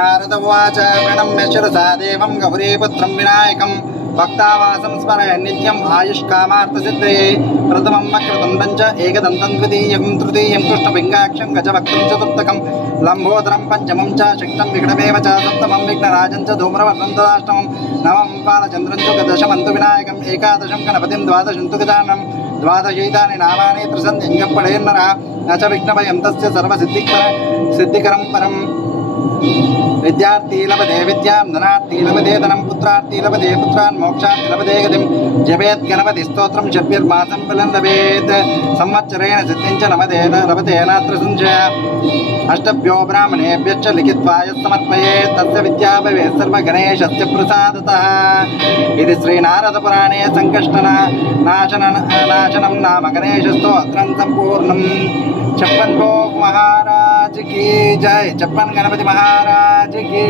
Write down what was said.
नारद उवाच प्रणम्य शिरसा देवं गौरीपुत्रं विनायकं भक्तावासं स्मरन् नित्यम् आयुष्कामार्थसिद्धये प्रथमं वक्रतुण्डं च एकदन्तं द्वितीयं तृतीयं कृष्णपिङ्गाक्षं गजवक्त्रं चतुर्थकं लम्बोदरं पञ्चमं च शक्तं विघ्नमेव च सप्तमं विघ्नराजं च धूम्रवर्णं तदाष्टमं नवमं बालचन्द्रं च दशमं तु विनायकम् एकादशं गणपतिं द्वादशं तु गजाननं द्वादशैतानि नामानि त्रिसन्ध्यञ्जपडेन्नरः न च विघ्नभयं तस्य सर्वसिद्धिकरं परम् विद्यार्थी लभते विद्यां धनार्थी लभते धनं पुत्रार्थी लभते पुत्रान् मोक्षार्थी लभते गतिं जपेत् गणपति स्तोत्रं शब्दैर्मासं फलं लभेत् संवत्सरेण सिद्धिं च लभते नात्र संशयः अष्टभ्यो ब्राह्मणेभ्यश्च लिखित्वा यत्समर्पयेत् तस्य विद्या भवेत् सर्वगणेशस्य प्रसादतः इति श्रीनारदपुराणे संकष्टनाशनं नाम गणेशस्तोत्रं सम्पूर्णम् छप्पन भोग महाराज की जय। छप्पन गणपति महाराज की